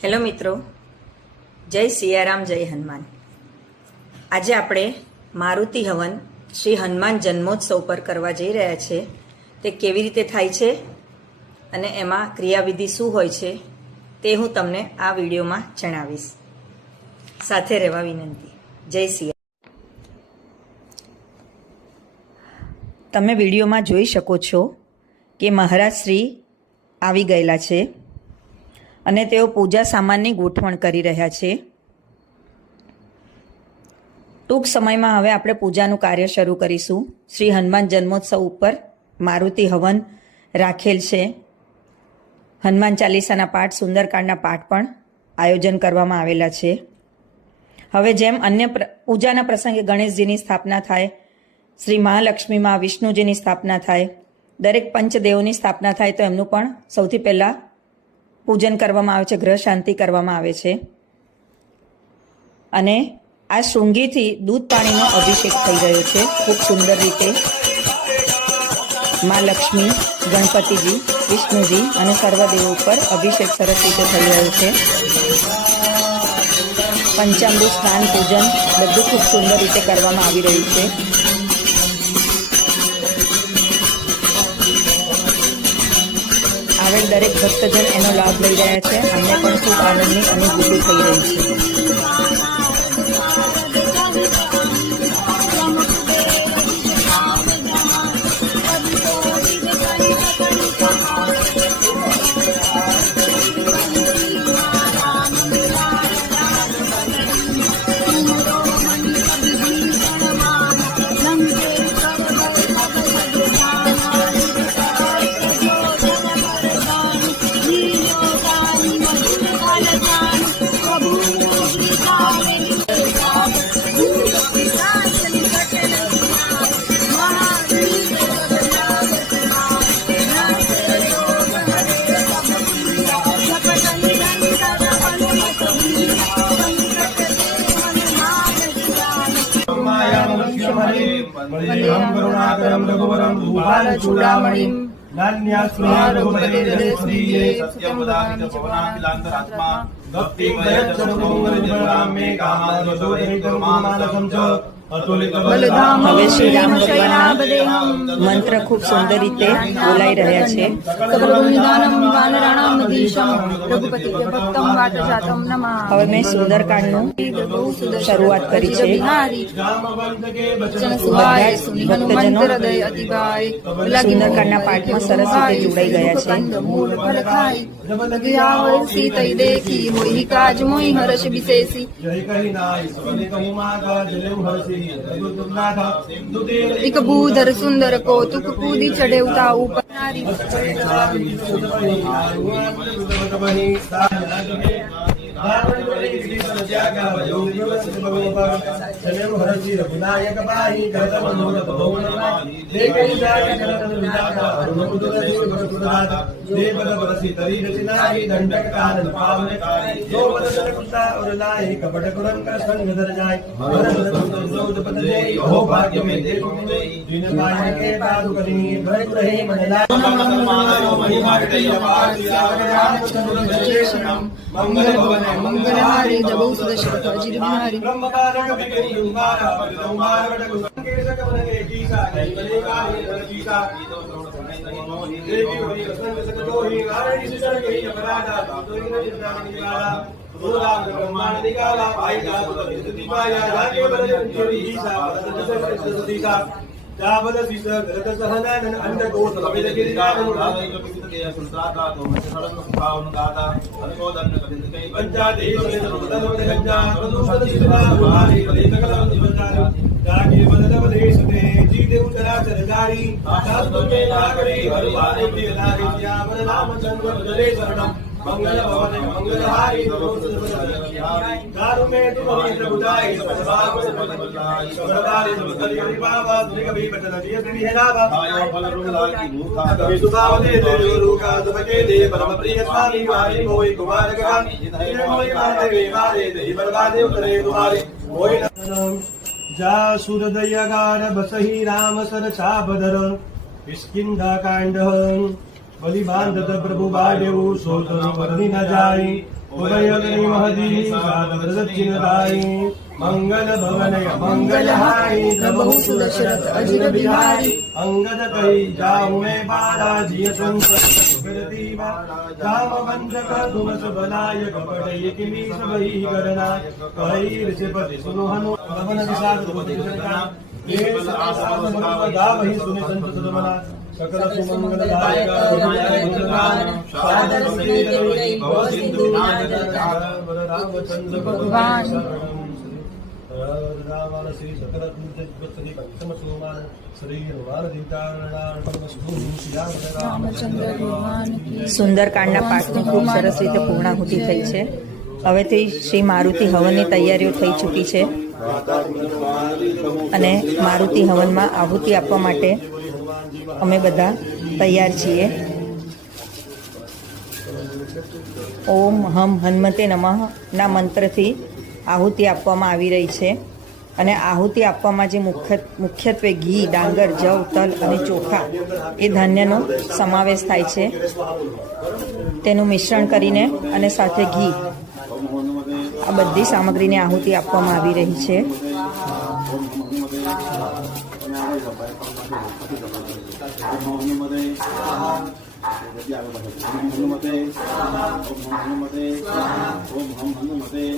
Hello મિત્રો, જય સિયારામ, જય હનુમાન. આજે આપણે મારુતિ હવન શ્રી હનુમાન જન્મોત્સવ પર કરવા જઈ રહ્યા છે. તે કેવી રીતે થાય છે અને એમાં ક્રિયાવિધિ શું હોય છે તે હું તમને આ વિડીયોમાં જણાવીશ. સાથે રહેવા વિનંતી. જય સિયા. તમે વિડીયોમાં જોઈ શકો છો કે મહારાજ શ્રી આવી ગયેલા છે અને તેઓ પૂજા સામાનની ગોઠવણ કરી રહ્યા છે. ટૂંક સમયમાં હવે આપણે પૂજાનું કાર્ય શરૂ કરીશું. શ્રી હનુમાન જન્મોત્સવ ઉપર મારુતિ હવન રાખેલ છે. હનુમાન ચાલીસાના પાઠ, સુંદરકાંડના પાઠ પણ આયોજન કરવામાં આવેલા છે. હવે જેમ અન્ય પૂજાના પ્રસંગે ગણેશજીની સ્થાપના થાય, શ્રી મહાલક્ષ્મીમાં વિષ્ણુજીની સ્થાપના થાય, દરેક પંચદેવોની સ્થાપના થાય, તો એમનું પણ સૌથી પહેલાં પૂજન કરવામાં આવે છે, ગ્રહ શાંતિ કરવામાં આવે છે. અને આ શૃંગીથી દૂધ પાણીનો અભિષેક થઈ રહ્યો છે. ખૂબ સુંદર રીતે મા લક્ષ્મી, ગણપતિજી, વિષ્ણુજી અને સર્વદેવો ઉપર અભિષેક સરસ રીતે થઈ રહ્યો છે. પંચામૃત સ્નાન, પૂજન બધું ખૂબ સુંદર રીતે કરવામાં આવી રહ્યું છે. આવેલ દરેક ભક્તજન એનો લાભ લઈ રહ્યા છે. અમને પણ ખૂબ આનંદની અનુભૂતિ થઈ રહી છે. करुणाकरं रघुवरं भूपालचूडामणिं नान्यास्मि रघुपते स्त्रीये सत्यं वदामि च पवनाखिलान्तरात्मा હવે શ્રી રામ ભગવાનના મંત્ર ખૂબ સુંદર રીતે બોલાઈ રહ્યા છે. હવે મેં સુંદરકાંડનું શરૂઆત કરી છે. ભક્તજનો સુંદરકાંડના પાઠમાં સરસ રીતે જોડાઈ ગયા છે. એક ભૂધર સુંદર કૌતુક કૂદી ચઢેવતા ઉપર मंगलहारी जबौ सुदर्शन अजिर बिहारी मंगल भवन मंगलहारी दारु में तुम प्रभुताई सबरदारी सबकलियों बाबा तुझे कभी बचन दिए तेरी है नावा आयो फल रूला की भूखा कभी सुखावते तेरे रूका सबके दे परम प्रिय स्वामी मारी मोई कुमार गामी जितने मोई मारे वे मारे दे बर्बादे उतरे तुम्हारे मोई जा सूरदयगार बसही राम सर छाबधर किष्किंधा कांड बलि बांधत प्रभु बाडेऊ सोत वरनी न जाई ઉભયગ્નિ મહદી સાધવદક્ષિણદાયી મંગલ ભવનય મંગલહારી પ્રભુ સુદશરથ અજિર બિહારી અંગદ કહી જાઉ મેં બાલાજી સંકરતી જામ બંધક તુમ સબલાય કપટય કિમી સબહી કરનાય કહી ઋષિપતિ સુનો હનુ ભવન વિશાલ ધુપતિ સરકાર ये सदा वही सुने संत सुमना सकल सुमंगलदायक साधन श्री भव सिंधु रामचंद्र भगवान रावण श्री सकल श्री पंचम सुमान श्री हनुमान रामचंद्र भगवान સુંદરકાંડના પાઠની ખૂબ સરસ રીતે પૂર્ણાહુતિ થઈ છે. હવેથી શ્રી મારુતિ હવનની તૈયારીઓ થઈ ચૂકી છે અને મારુતિ હવનમાં આહુતિ આપવા માટે અમે બધા તૈયાર છીએ. ઓમ હમ હનુમતે નમઃ ના મંત્રથી આહુતિ આપવામાં આવી રહી છે અને આહુતિ આપવામાં જે મુખ્યત્વે ઘી, ડાંગર, જવ, તલ અને ચોખા એ ધાન્યનો સમાવેશ થાય છે. તેનું મિશ્રણ કરીને અને સાથે ઘી આ બધી સામગ્રીને આહુતિ આપવામાં આવી રહી છે.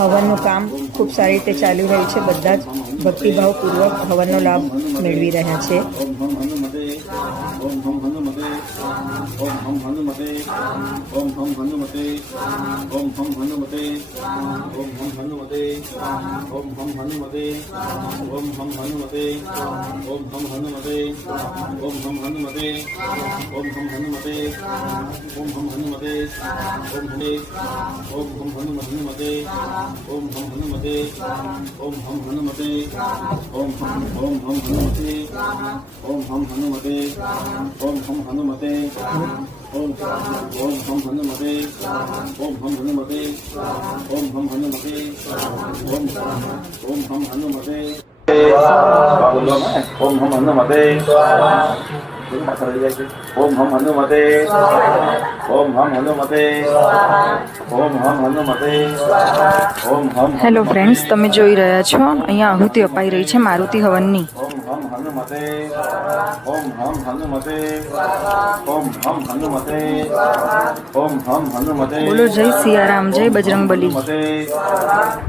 હવનનું કામ ખૂબ સારી રીતે ચાલી રહ્યું છે. બધા જ ભક્તિભાવપૂર્વક હવનનો લાભ મેળવી રહ્યા છે. હેલો ફ્રેન્ડ્સ, તમે જોઈ રહ્યા છો અહીંયા આહુતિ અપાઈ રહી છે મારુતિ હવનની. બોલો જય સિયારામ, જય બજરંગબલી.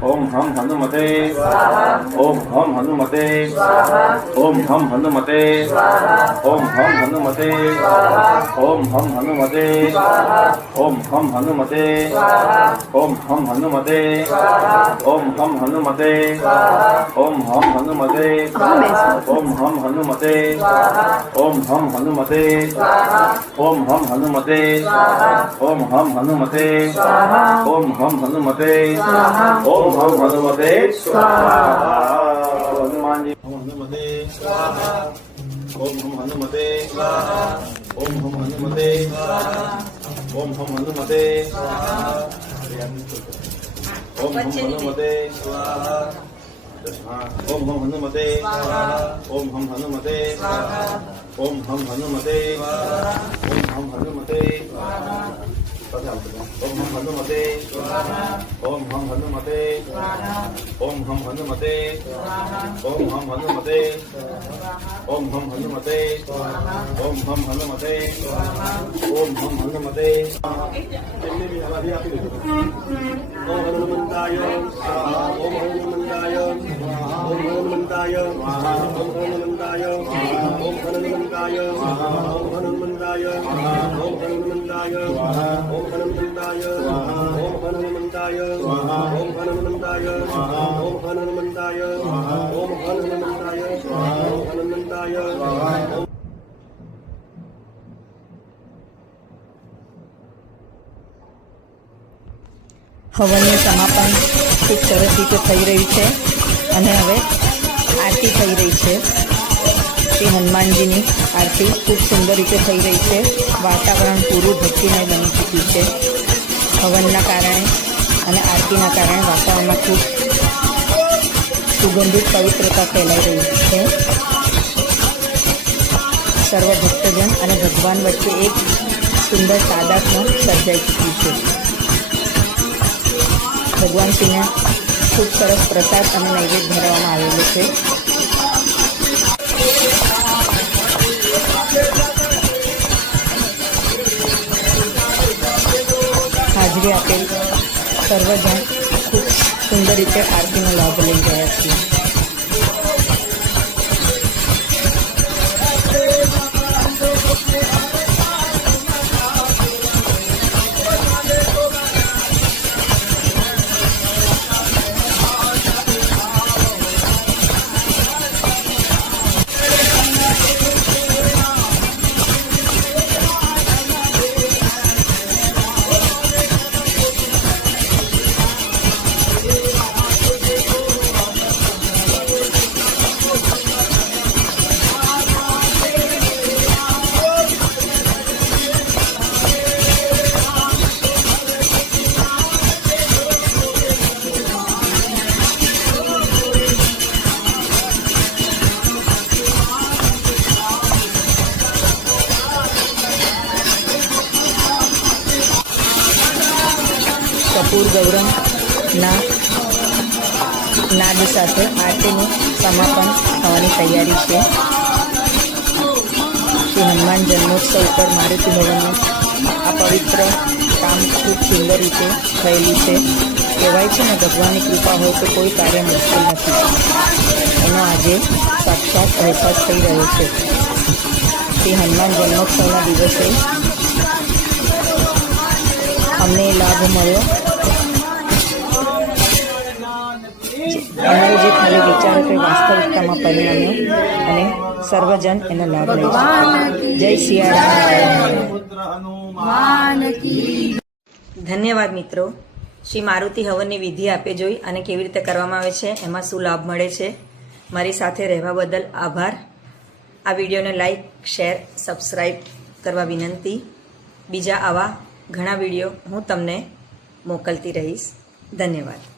ओम हम हनुमते ओम हम हनुमते ओम हम हनुमते ओम हम हनुमते ओम हम हनुमते ओम हम हनुमते ओम हम हनुमते ओम हम हनुमते ओम हम हनुमते ओम हम हनुमते ओम हम हनुमते ओम हम हनुमते ओम हम हनुमते ओम हम हनुमते ओम हम हनुमते स्वाहा. हनुमान जी ओम हनुमते स्वाहा. ओम हम हनुमते स्वाहा. ओम हम हनुमते स्वाहा. ओम हम हनुमते स्वाहा. ओम हम हनुमते स्वाहा. ओम हम हनुमते स्वाहा. ओम हम हनुमते स्वाहा. ओम हम हनुमते स्वाहा. ओम हम हनुमते स्वाहा. ओम हम हनुमते ओम हम हनुमते ओम हम हनुमते ओम हम हनुमते ओम हम हनुमते ओम हम हनुमते ओम हम हनुमते ओम हनुमंताय ओम हनुमंताय ओम हनुमंताय ओम हनुमंताय ओम हनुमंताय ओम हनुमंताय ओम हनुमंताय ओम हनुमंताय ओम हनुमंताय ओम हनुमंताय ओम हनुमंताय ओम हनुमंताय ओम हनुमंताय. હવનનું સમાપન ખૂબ સરસ રીતે થઈ રહ્યું છે અને હવે આરતી થઈ રહી છે. શ્રી હનુમાનજીની આરતી ખૂબ સુંદર રીતે થઈ રહી છે. વાતાવરણ પૂરું ભક્તિમય બની ચૂક્યું છે. હવનના કારણે અને આરતીના કારણે વાતાવરણમાં ખૂબ સુગંધિત પવિત્રતા ફેલાઈ રહી છે. સર્વ ભક્તજન અને ભગવાન વચ્ચે એક સુંદર તાદાત્મ્ય સર્જાઈ ચૂક્યું છે. ભગવાનશ્રીને ખૂબ સરસ પ્રસાદ અને નૈવેદ્ય ધરવામાં આવેલો છે. હાજરી આપેલ સર્વજણ ખૂબ સુંદર રીતે આરતીનો લાભ લઈ રહ્યા છીએ. કપૂર ગૌરવના નાદ સાથે આરતીનું સમાપન થવાની તૈયારી છે. શ્રી હનુમાન જન્મોત્સવ ઉપર મારુતિ ભવનનું આ પવિત્ર કામ ખૂબ સુંદર રીતે થયેલું છે. કહેવાય છે ને, ભગવાનની કૃપા હોય તો કોઈ કાર્ય મુશ્કેલ નથી. એનો આજે સાક્ષાત અહેસાસ થઈ રહ્યો છે. શ્રી હનુમાન જન્મોત્સવના દિવસે અમને લાભ મળ્યો. અમારો જે ખાલી વિચાર હતો એ વાસ્તવિકતામાં પરિણમ્યો અને સર્વજન એનો લાભ લે છે. જય સિયારામ. ધન્યવાદ મિત્રો. શ્રી મારુતિ હવનની વિધિ આપે જોઈ અને કેવી રીતે કરવામાં આવે છે, એમાં શું લાભ મળે છે, મારી સાથે રહેવા બદલ આભાર. આ વિડીયોને લાઈક, શેર, સબસ્ક્રાઈબ કરવા વિનંતી. બીજા આવા ઘણા વિડીયો હું તમને મોકલતી રહીશ. ધન્યવાદ.